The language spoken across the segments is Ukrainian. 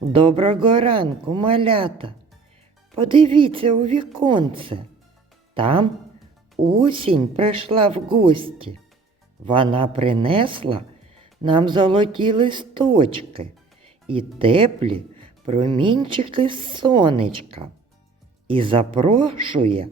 Доброго ранку, малята. Подивіться у віконце. Там осінь прийшла в гості. Вона принесла нам золоті листочки і теплі промінчики сонечка і запрошує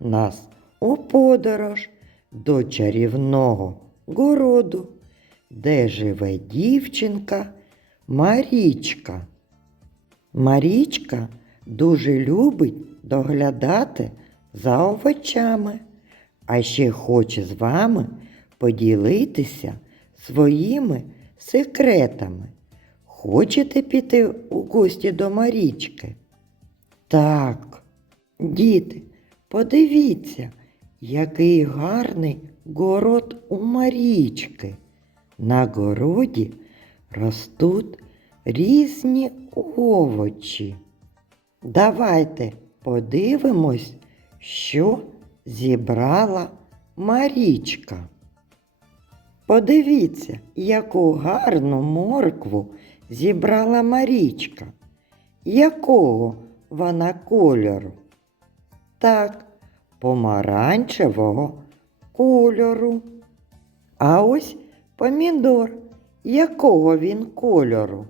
нас у подорож до чарівного городу, де живе дівчинка Марічка. Марічка дуже любить доглядати за овочами, а ще хоче з вами поділитися своїми секретами. Хочете піти у гості до Марічки? Так, діти, подивіться, який гарний город у Марічки. На городі ростуть різні овочі. Давайте подивимось, що зібрала Марічка. Подивіться, яку гарну моркву зібрала Марічка. Якого вона кольору? Так, помаранчевого кольору. А ось помідор. Якого він кольору?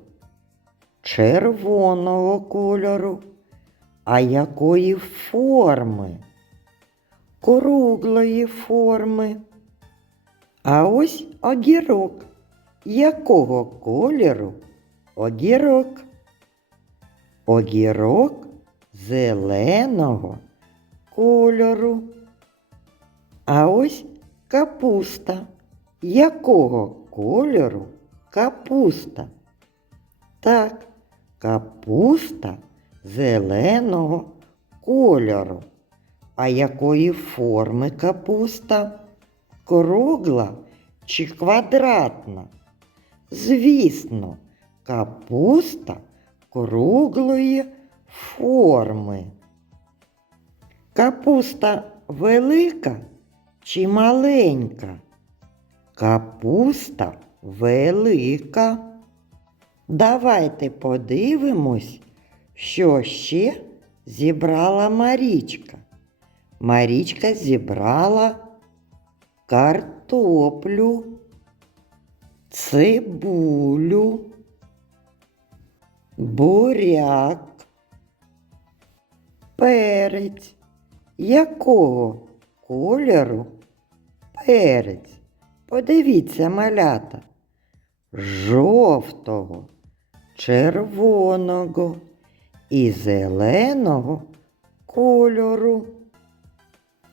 Червоного кольору. А якої форми? Круглої форми. А ось огірок. Якого кольору огірок? Огірок зеленого кольору. А ось капуста. Якого кольору капуста? Капуста зеленого кольору. А якої форми капуста? Кругла чи квадратна? Звісно, капуста круглої форми. Капуста велика чи маленька? Капуста велика. Давайте подивимось, що ще зібрала Марічка. Марічка зібрала картоплю, цибулю, буряк, перець. Якого кольору перець? Подивіться, малята. Жовтого, червоного і зеленого кольору.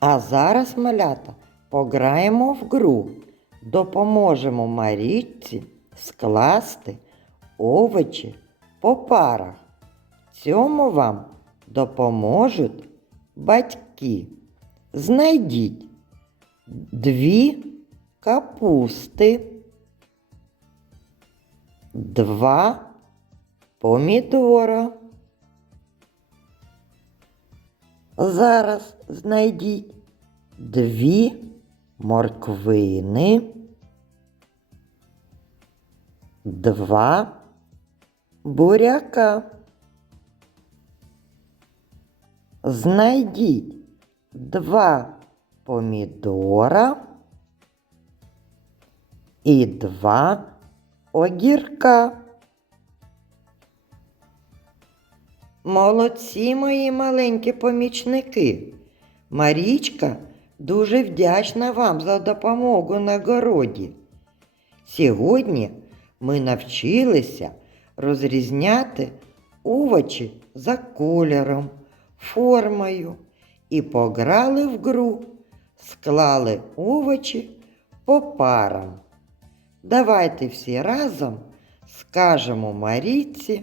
А зараз, малята, пограємо в гру. Допоможемо Марічці скласти овочі по парах. Цьому вам допоможуть батьки. Знайдіть дві капусти, два помідора. Зараз знайдіть дві морквини, два буряка. Знайдіть два помідора і два огірка. Молодці мої маленькі помічники. Марічка дуже вдячна вам за допомогу на городі. Сьогодні ми навчилися розрізняти овочі за кольором, формою і пограли в гру, склали овочі по парам. Давайте всі разом скажемо Марійці